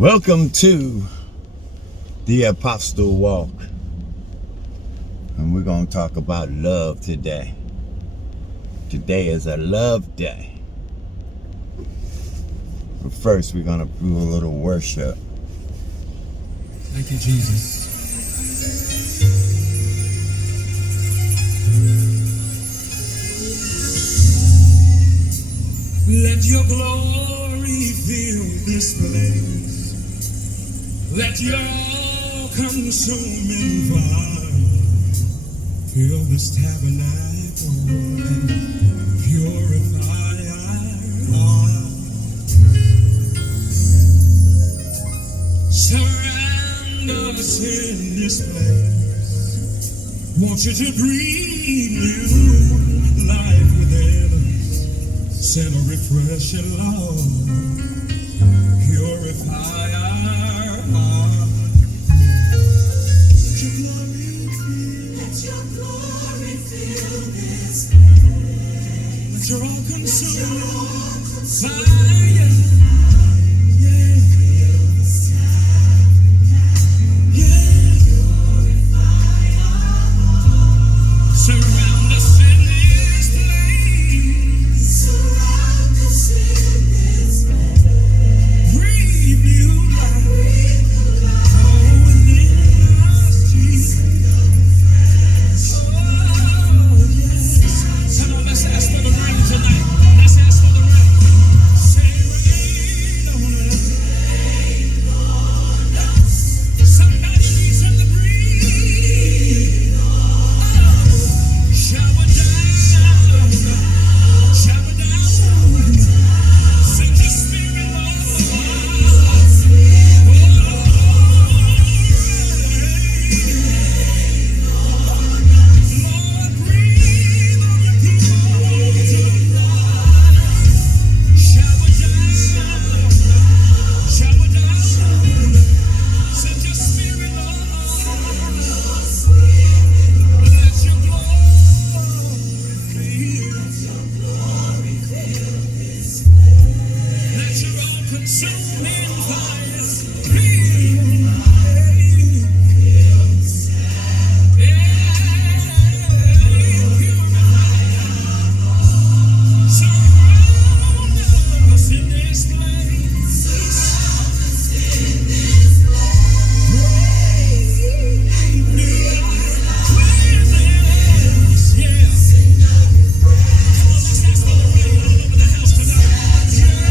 Welcome to the Apostle Walk, and we're going to talk about love today. Today is a love day. But first, we're going to do a little worship. Thank you, Jesus. Let your glory fill this place. Let your consuming fire fill this tabernacle and purify our hearts. Surround us in this place. Want you to breathe new life within us. Send a refreshing love. Purify our hearts. Let your glory fill this place. Let your all-consuming fire. Surround us in this place. Surround us in this place. Breathe new life. Oh, within us, Jesus. Oh, yes. Come on, let's ask for the rain tonight. Let's ask for the rain. Say rain on us. Somebody needs him to breathe. Shower down, shower down, send your spirit, Lord. Lord, breathe on your people tonight. Shower down, send your spirit, Lord. Let your glory fill. Let your all-consuming fire surround us in this place. Breathe new life within us. Yeah. Come on, let's ask for the rain all over the house tonight. Yeah.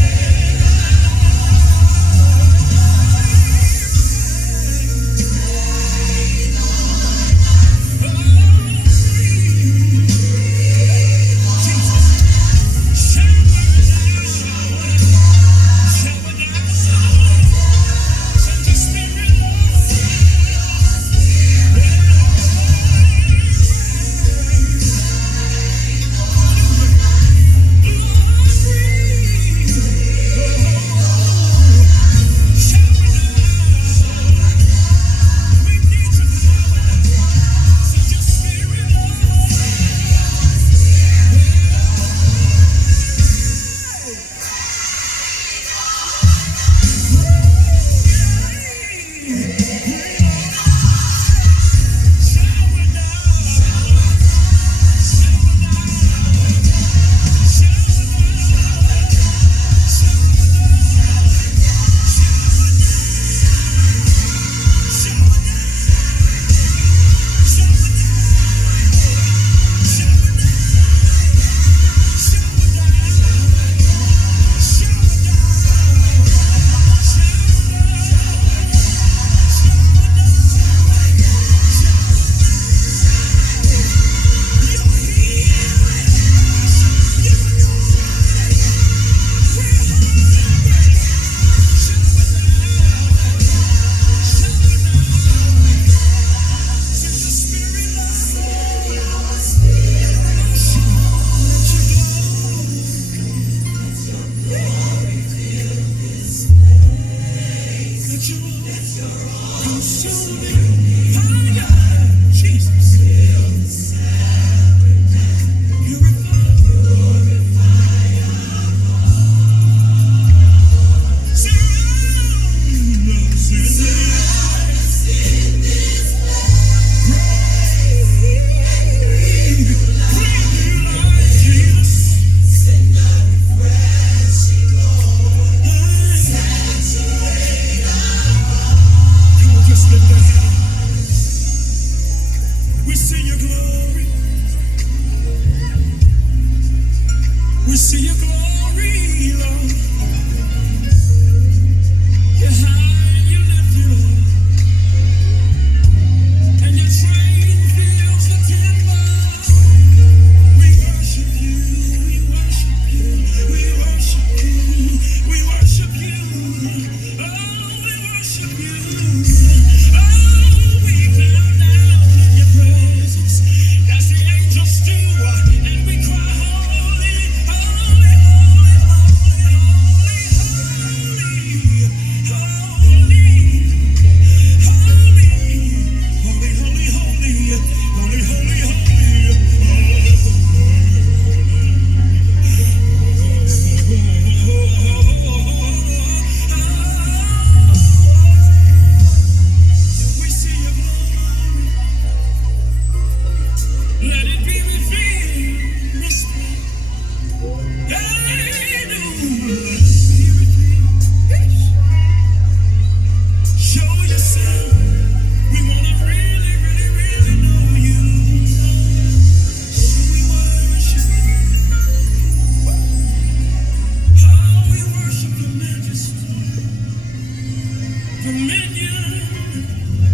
dominion,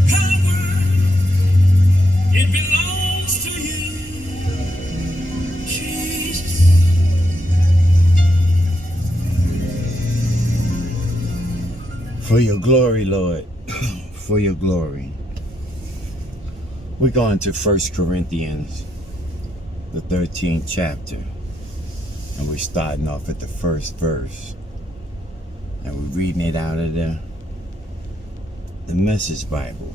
power, it belongs to you, Jesus. For your glory, Lord, for your glory. We're going to 1 Corinthians, the 13th chapter, and we're starting off at the first verse, and we're reading it out of the Message Bible.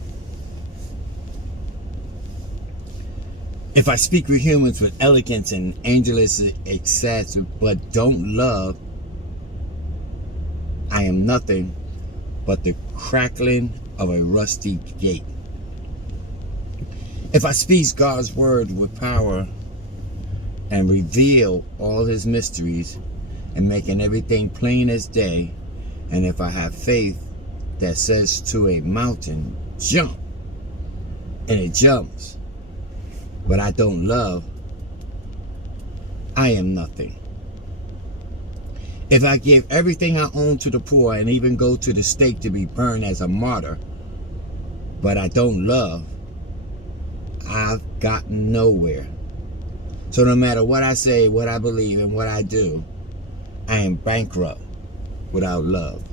If I speak with humans with elegance and angelic excess, but don't love, I am nothing but the crackling of a rusty gate. If I speak God's word with power and reveal all his mysteries and making everything plain as day, and if I have faith that says to a mountain, jump, and it jumps, but I don't love, I am nothing. If I give everything I own to the poor and even go to the stake to be burned as a martyr, but I don't love, I've gotten nowhere. So no matter what I say, what I believe, and what I do, I am bankrupt without love.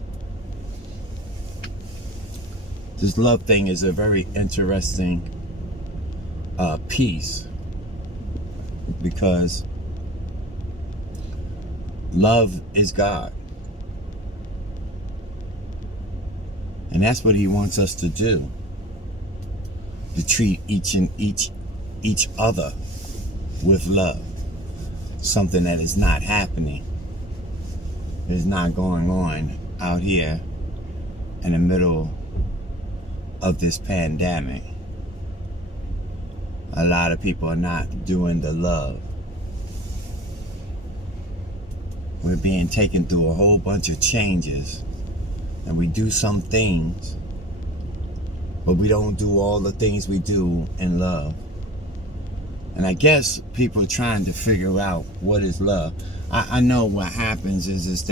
This love thing is a very interesting piece, because love is God, and that's what he wants us to do, to treat each other with love. Something that is not happening, is not going on out here in the middle of this pandemic. A lot of people are not doing the love. We're being taken through a whole bunch of changes, and we do some things, but we don't do all the things we do in love. And I guess people are trying to figure out what is love. I know what happens is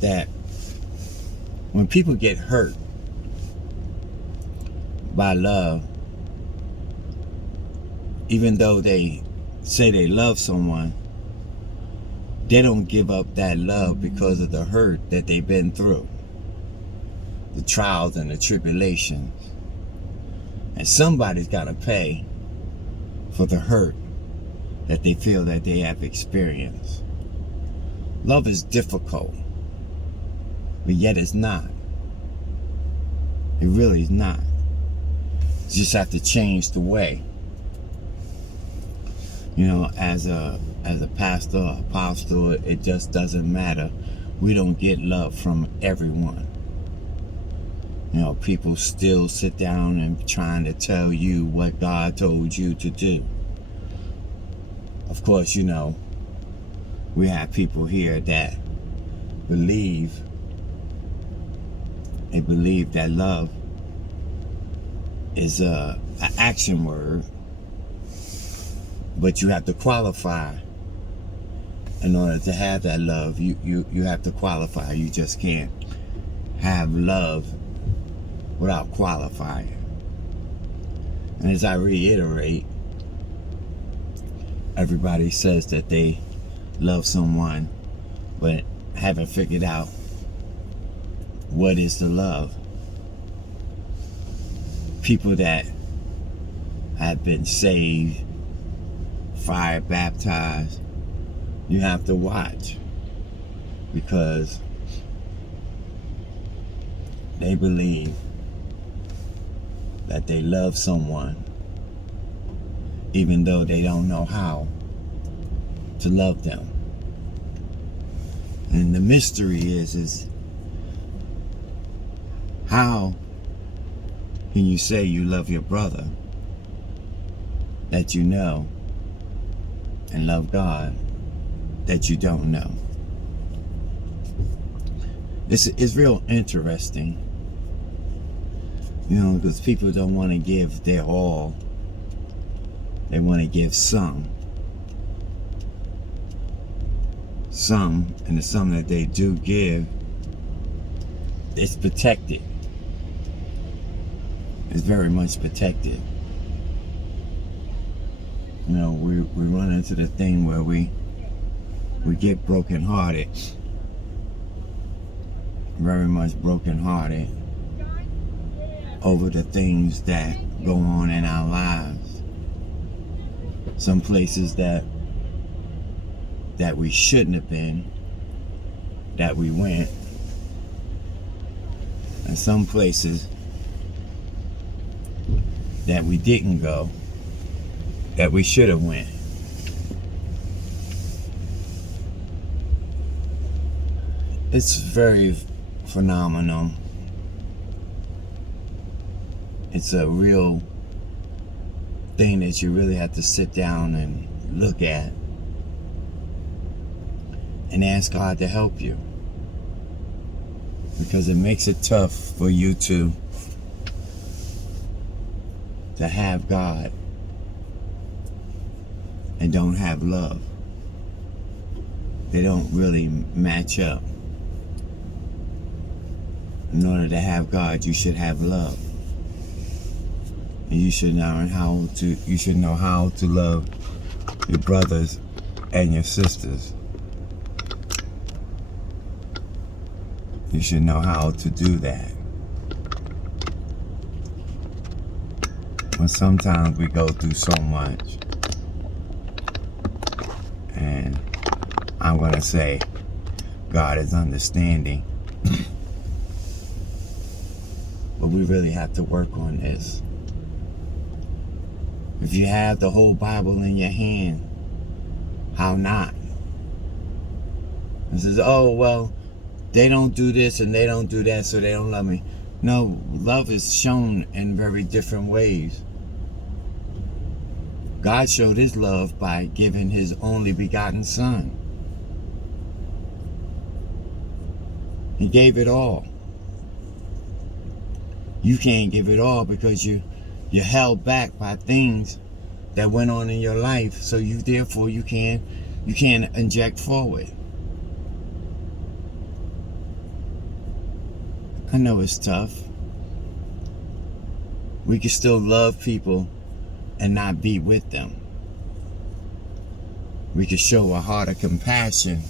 that when people get hurt by love, even though they say they love someone, they don't give up that love because of the hurt that they've been through, the trials and the tribulations. And somebody's got to pay for the hurt that they feel that they have experienced. Love is difficult, but yet it's not. It really is not. You just have to change the way. You know, as a pastor, apostle, it just doesn't matter. We don't get love from everyone. You know, people still sit down and trying to tell you what God told you to do. Of course, you know, we have people here that believe that love is an action word, but you have to qualify. In order to have that love, you have to qualify. You just can't have love without qualifying. And as I reiterate, everybody says that they love someone, but haven't figured out what is the love. People that have been saved, fire baptized, you have to watch, because they believe that they love someone even though they don't know how to love them. And the mystery is how can you say you love your brother that you know, and love God that you don't know? It's real interesting, you know, because people don't want to give their all. They want to give some, and the some that they do give, it's protected. is very much protected. You know, we run into the thing where we get brokenhearted, very much brokenhearted over the things that go on in our lives. Some places that we shouldn't have been, that we went, and some places that we didn't go, that we should have went. It's very phenomenal. It's a real thing that you really have to sit down and look at and ask God to help you, because it makes it tough for you to have God and don't have love. They don't really match up. In order to have God, you should have love. And you should know how to love your brothers and your sisters. You should know how to do that. But sometimes we go through so much. And I'm going to say God is understanding. But we really have to work on this. If you have the whole Bible in your hand, how not? It says, oh, well, they don't do this and they don't do that, so they don't love me. No, love is shown in very different ways. God showed his love by giving his only begotten son. He gave it all. You can't give it all because you're held back by things that went on in your life, so you can't inject forward. I know it's tough. We can still love people and not be with them. We can show a heart of compassion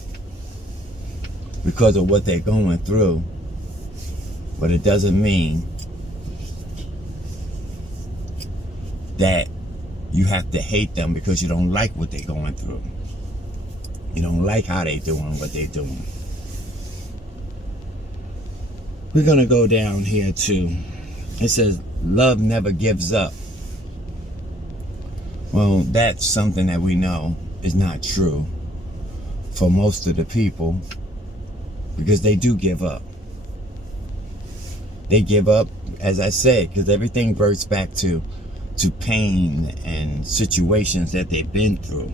because of what they're going through, but it doesn't mean that you have to hate them because you don't like what they're going through. You don't like how they're doing what they're doing. We're going to go down here too. It says, love never gives up. Well, that's something that we know is not true for most of the people, because they do give up. They give up, as I said, because everything reverts back to pain and situations that they've been through.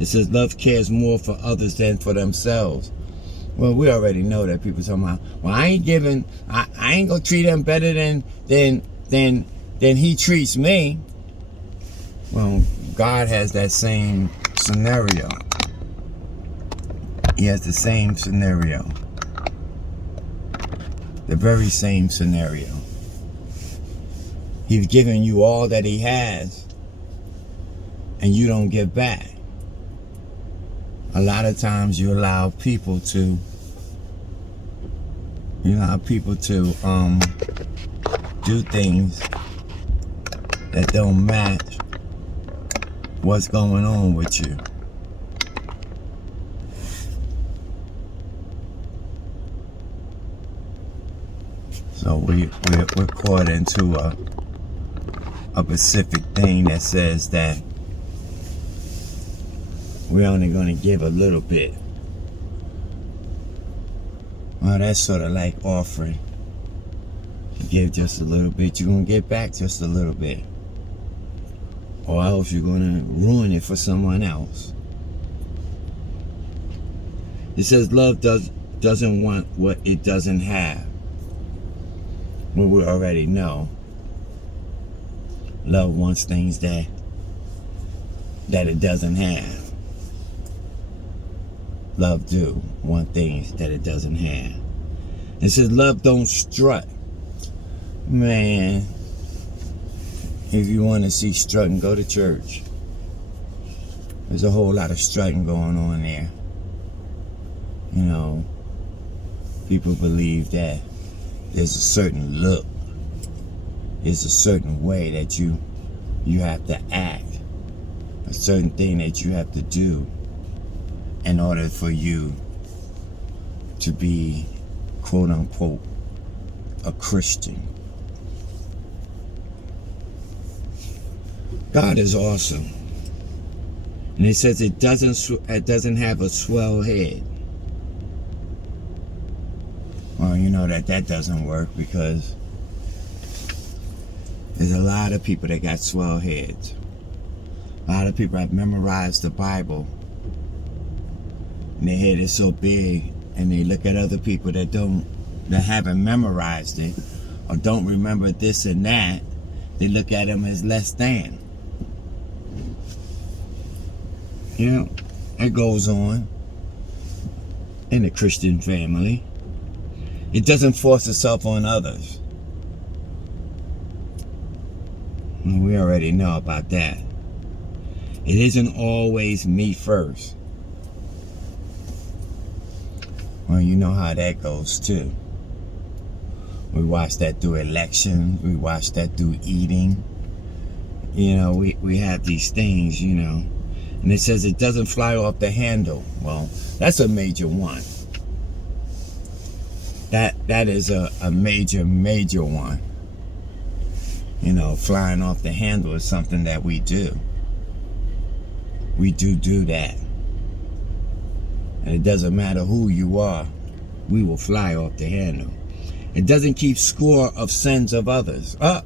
It says love cares more for others than for themselves. Well, we already know that people talking about, well, I ain't gonna treat him better than he treats me. Well, God has that same scenario. He has the same scenario. The very same scenario. He's given you all that he has, and you don't give back. A lot of times you allow people to do things that don't match what's going on with you. So we're caught into a specific thing that says that we're only going to give a little bit. Well, that's sort of like offering. You give just a little bit, you're going to get back just a little bit. Or else you're going to ruin it for someone else. It says love doesn't want what it doesn't have. Well, we already know. Love wants things that it doesn't have. Love do want things that it doesn't have. It says love don't strut. Man, If you want to see strutting, go to church. There's a whole lot of strutting going on there. You know, people believe that there's a certain look, there's a certain way that you have to act, a certain thing that you have to do in order for you to be, quote unquote, a Christian. God is awesome. And it says it doesn't have a swell head. Well, you know that doesn't work, because there's a lot of people that got swell heads. A lot of people have memorized the Bible, and their head is so big, and they look at other people that haven't memorized it or don't remember this and that. They look at them as less than. You know, it goes on in the Christian family. It doesn't force itself on others. We already know about that. It isn't always me first. Well, you know how that goes too. We watch that through elections. We watch that through eating. You know, we have these things, you know. And it says it doesn't fly off the handle. Well, that's a major one. That is a major one. You know, flying off the handle is something that we do. We do that. And it doesn't matter who you are, we will fly off the handle. It doesn't keep score of sins of others. Now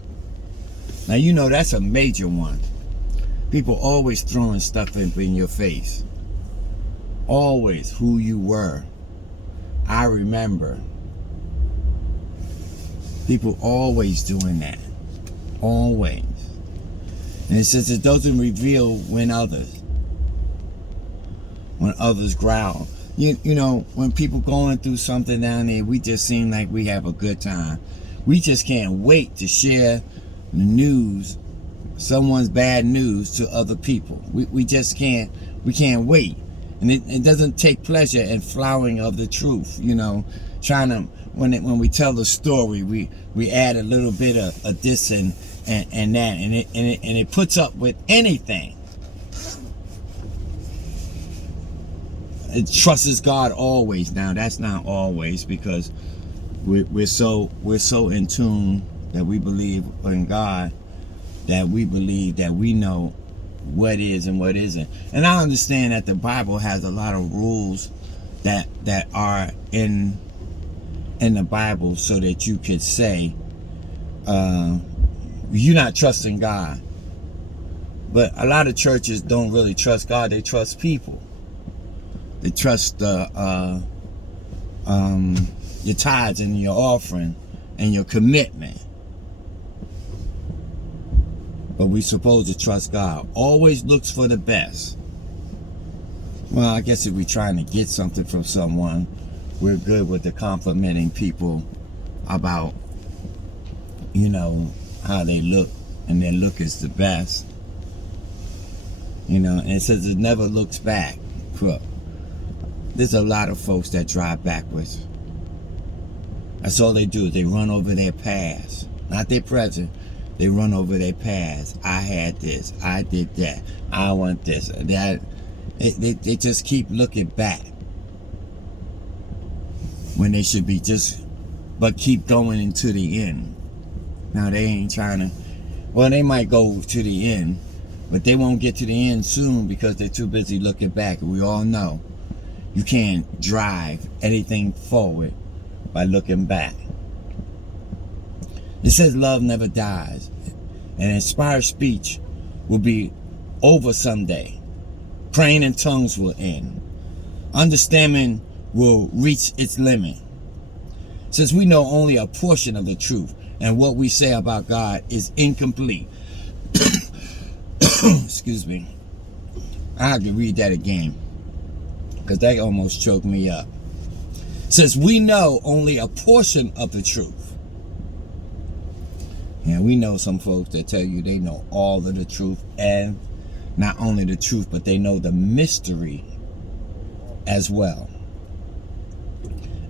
you know that's a major one. People always throwing stuff in your face. Always who you were. I remember. People always doing that. Always. And it says it doesn't reveal when others growl. You know, when people going through something down there, we just seem like we have a good time. We just can't wait to share the news, someone's bad news, to other people. We just can't, we can't wait. And it doesn't take pleasure in flowering of the truth, you know, trying to, when we tell the story, we add a little bit of this and that, and it puts up with anything. It trusts God always. Now that's not always, because we're so in tune that we believe in God, that we believe that we know what is and what isn't. And I understand that the Bible has a lot of rules that are in the Bible, so that you could say you're not trusting God. But a lot of churches don't really trust God. They trust people. They trust your tithes and your offering and your commitment. But we're supposed to trust God. Always looks for the best. Well, I guess if we're trying to get something from someone, we're good with the complimenting people about, you know, how they look, and their look is the best. You know, and it says it never looks back. There's a lot of folks that drive backwards. That's all they do. They run over their past, not their present. They run over their past. I had this. I did that. I want this. That. They just keep looking back, when they should be but keep going into the end. Now they ain't trying to, well, they might go to the end, but they won't get to the end soon, because they're too busy looking back. And we all know you can't drive anything forward by looking back. It says love never dies, and inspired speech will be over someday. Praying in tongues will end. Understanding will reach its limit. Since we know only a portion of the truth, and what we say about God is incomplete. Excuse me. I have to read that again, because that almost choked me up. Since we know only a portion of the truth, And we know some folks that tell you they know all of the truth, and not only the truth, but they know the mystery as well.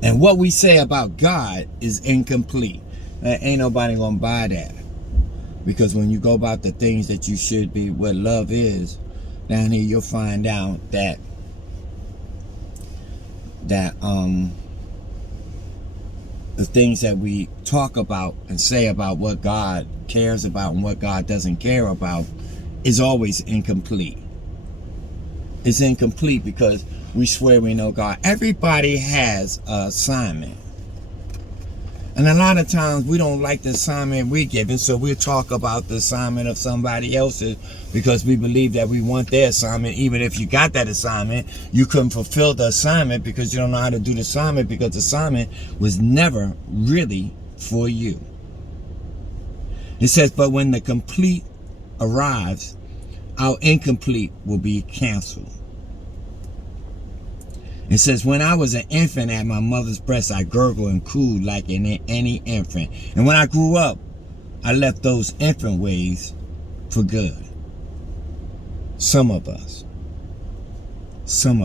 And what we say about God is incomplete. Ain't nobody gonna buy that. Because when you go about the things that you should be, what love is, down here you'll find out that the things that we talk about and say about what God cares about and what God doesn't care about is always incomplete. It's incomplete because we swear we know God. Everybody has an assignment. And a lot of times we don't like the assignment we're given, so we'll talk about the assignment of somebody else's because we believe that we want their assignment. Even if you got that assignment, you couldn't fulfill the assignment because you don't know how to do the assignment, because the assignment was never really for you. It says, but when the complete arrives, our incomplete will be canceled. It says, when I was an infant at my mother's breast, I gurgled and cooed like any infant. And when I grew up, I left those infant ways for good. Some of us still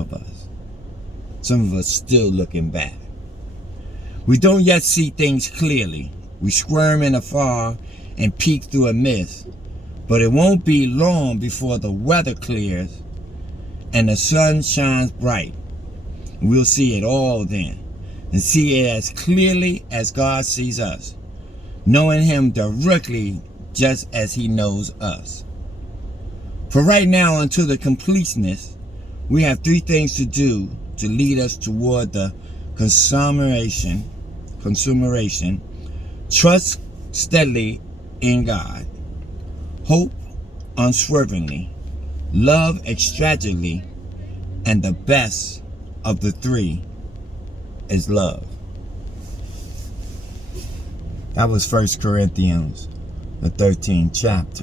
looking back. We don't yet see things clearly. We squirm in the fog and peek through a mist. But it won't be long before the weather clears and the sun shines bright. We'll see it all then, and see it as clearly as God sees us, knowing Him directly just as He knows us. For right now, until the completeness, we have 3 things to do to lead us toward the consummation. Trust steadily in God, hope unswervingly, love extravagantly, and the best of the 3 is love. That was 1 Corinthians, the 13th chapter.